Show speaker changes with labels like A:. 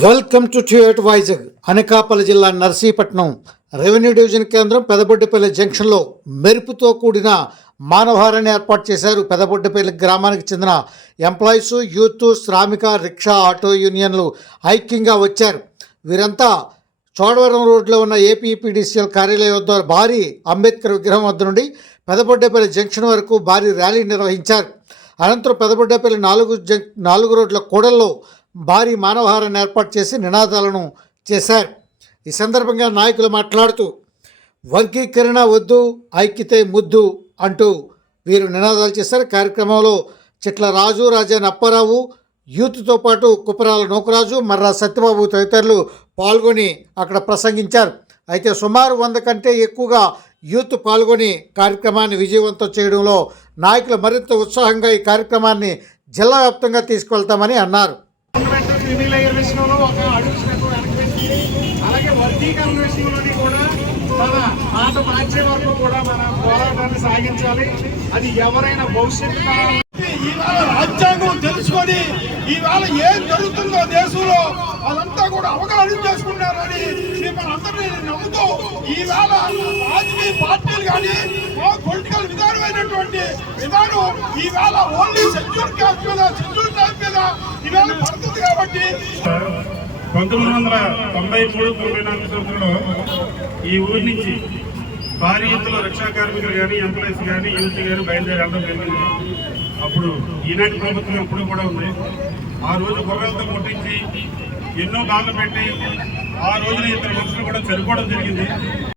A: Welcome to ట్యూట్ వైజాగ్ అనకాపల్లి జిల్లా Narsipatnam. Revenue division కేంద్రం పెదబొడ్డపల్లి జంక్షన్లో మెరుపుతో కూడిన మానవహారాన్ని ఏర్పాటు చేశారు పెదబొడ్డపల్లి గ్రామానికి చెందిన ఎంప్లాయీస్ యూత్ శ్రామిక రిక్షా ఆటో యూనియన్లు ఐక్యంగా వచ్చారు. వీరంతా చోడవరం రోడ్లో ఉన్న ఏపీపీడీసీఎల్ కార్యాలయం వద్ద భారీ అంబేద్కర్ విగ్రహం వద్ద నుండి పెదబొడ్డపల్లి జంక్షన్ వరకు భారీ ర్యాలీ నిర్వహించారు. అనంతరం పెదబొడ్డపల్లి నాలుగు జం నాలుగు రోడ్ల కూడల్లో భారీ మానవహారాన్ని ఏర్పాటు చేసి నినాదాలను చేశారు. ఈ సందర్భంగా నాయకులు మాట్లాడుతూ వర్గీకరణ వద్దు ఐక్యతే ముద్దు అంటూ వీరు నినాదాలు చేశారు. కార్యక్రమంలో చిట్ల రాజు రాజన్ అప్పారావు యూత్తో పాటు కుప్పరాల నూకరాజు మర్రా సత్యబాబు తదితరులు పాల్గొని అక్కడ ప్రసంగించారు. అయితే సుమారు వంద కంటే ఎక్కువగా యూత్ పాల్గొని కార్యక్రమాన్ని విజయవంతం చేయడంలో నాయకులు మరింత ఉత్సాహంగా ఈ కార్యక్రమాన్ని జిల్లా వ్యాప్తంగా తీసుకెళ్తామని అన్నారు.
B: క్రిమినలైజర్ విషయంలో ఒక అడుగు స్టెప్ వెనక్కి వేసింది. అలాగే వర్గీకరణ విషయంలోని కూడా మన మాట మార్చే వరకు కూడా మన పోరాటాన్ని సాగించాలి. అది ఎవరైనా భవిష్యత్తు
C: ఈవేళ రాజ్యాంగం తెలుసుకొని ఈవేళ ఏం జరుగుతుందో దేశంలో అదంతా కూడా అవగాహన చేసుకున్నారని మనందరినీ నమ్ముతూ ఈవేళ రాజకీయ పార్టీలు కానీ పొలిటికల్ విధానమైనటువంటి విధానం ఈవేళ ఓన్లీ షెడ్యూల్ క్యాస్ట్ మీద షెడ్యూల్ టైప్ మీద ఈవేళ కాబట్టి
D: పంతొమ్మిది వందల తొంభై మూడు తొంభై నాలుగు సంవత్సరంలో ఈ ఊరి నుంచి భారీ ఎత్తులో రక్షా కార్మికులు కానీ ఎంప్లాయీస్ కానీ యూత్ కానీ బయలుదేరి వెళ్ళడం జరిగింది. అప్పుడు ఈనాటి ప్రభుత్వం ఎప్పుడు కూడా ఉంది. ఆ రోజు గుర్రాలతో కొట్టించి ఎన్నో బాధలు పెట్టి ఆ రోజున ఇద్దరు మనుషులు కూడా చనిపోవడం జరిగింది.